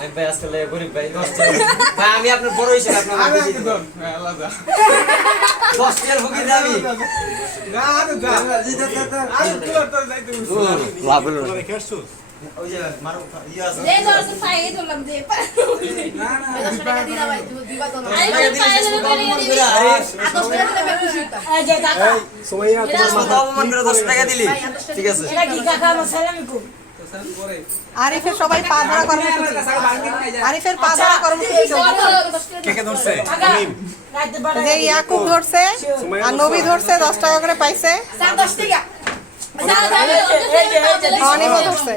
আমি ভাই আসলে গরিব ভাই 10 টাকা ভাই আমি আপনার বড় হইছে আপনার আমি দিছি আলাদা 10 টাকা ভুগি দাবি না না জিতে আর তুই তো যাইতে লাভ হলো ওই যে মারো ইয়া আছে দে দর তো ফাই দিলাম দে না না 10 টাকা দিলা ভাই দিবা তো না আরে ফাই দিলো করে দিবি 10 টাকা দিলে খুশি হইতাম এই যে কাকা সুমাইয়া তোমার মাথা অপমান করে 10 টাকা দিলি ঠিক আছে এটা কি কাকা আমার সালাম কো আরিফের সবাই পা ধরা কর্মসূচি আরিফের পা ধরা কর্মসূচি কে কে ধরছে যে ইয়াকুব ধরছে আর নবী ধরছে 10 টাকা করে পাইছে 10 টাকা অনিব ধরছে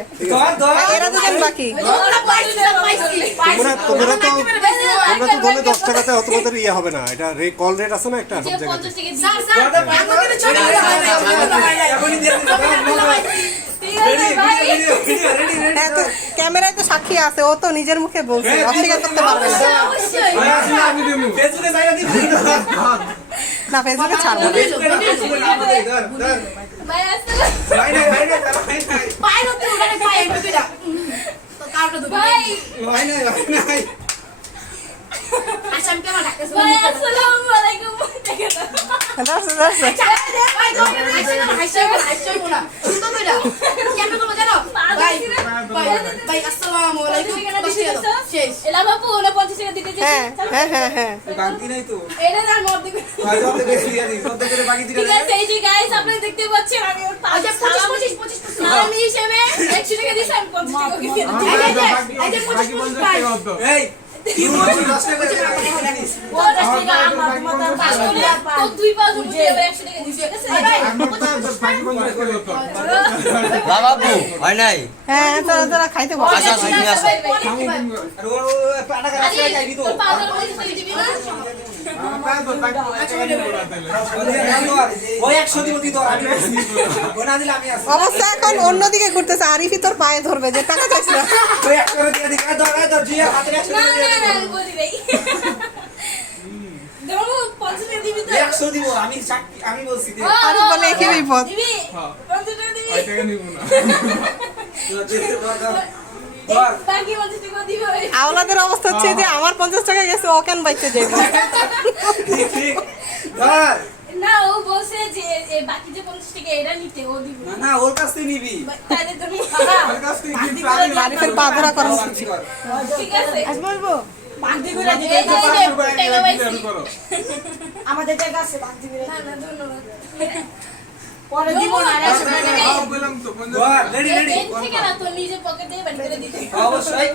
এরা দুজন বাকি তোমরা তো বলে 10 টাকাতে অত বড় ইয়ে হবে না এটা কল রেট আছে না একটা সব জায়গায় ক্যামেরায় তো সাক্ষী আছে ও তো নিজের মুখে বলছে অস্বীকার করতে পারবে না না ফেসবুকে ছাড়বো দেখতে পাচ্ছেন আমি কি বলছিস 10 টাকা করে ও 10 টাকা আমার মত দুই পাঁচ বুঝে 100 টাকা দিছি ঠিক আছে বাবু হয় নাই হ্যাঁ তোরা খাইতে বল আচ্ছা তুমি আসো আর ও পাটা করে খাই দিতো পাগল করে দিবি না অবস্থা এখন অন্যদিকে ঘুরতেছে আরিফি তোর পায়ে ধরবে যে টাকা চাইছ না আরিফ বলে একই বিপদ আওলাদের অবস্থা হচ্ছে যে আমার 50 টাকা গেছে ও কেন বাইতে যাবে না ও বলছে যে বাকি যে 50 টাকা এরা নিতে ও দিবে না ওর কাছ থেকে নিবি তাহলে তুমি ওর কাছ থেকে গিফট আরিফের পা ধরা কর্মসূচি ঠিক আছে আজ বলবো বাকি করে দিতে আমাদের জায়গা আছে বাকি করে না না ধন্যবাদ পরে দিব না আর বললাম তো রেডি ঠিক আছে তো নিজে পকেটে বাড়ি করে দিতে অবশ্যই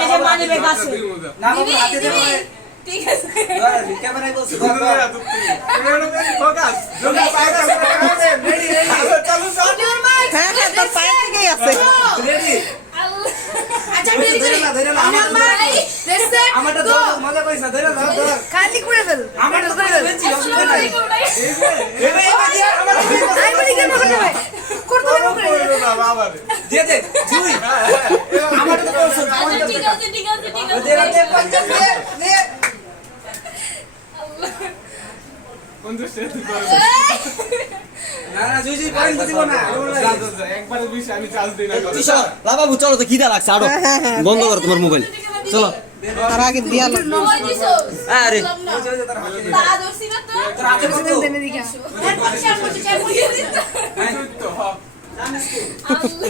এই যে মানি ব্যাগ আছে না বাবু হাতে দেব ঠিক আছে ক্যামেরায় বলছি ফোকাস রেডি চালু হ্যাঁ হ্যাঁ তোর পায়ে থেকেই আছে রেডি আচ্ছা ধরে না আমারটা ধর মজা করিস না ধরে ধর খালি করে ফেল আমারটা ধরে বেঞ্চি অসুবিধা নাই আমার আই বলি কেন করে ভাই করতে হবে বাবা দে দে জুই আমারটা তো করছ ঠিক আছে দে দে 50 নে 50 টাকা তুই করবি না জুই জুই পয়েন্ট দিব না একবারে 20 আমি চার্জ দেই না কিশোর বাবু চলো তো খিদা লাগছে আরো বন্ধ করো তোমার মোবাইল চলো আর আগে দিয়া লো ওই দিছো আরে তা দর্শি না তো তোর হাতে কত দেনে দিকা আর 50 50 তো হ্যাঁ আল্লাহ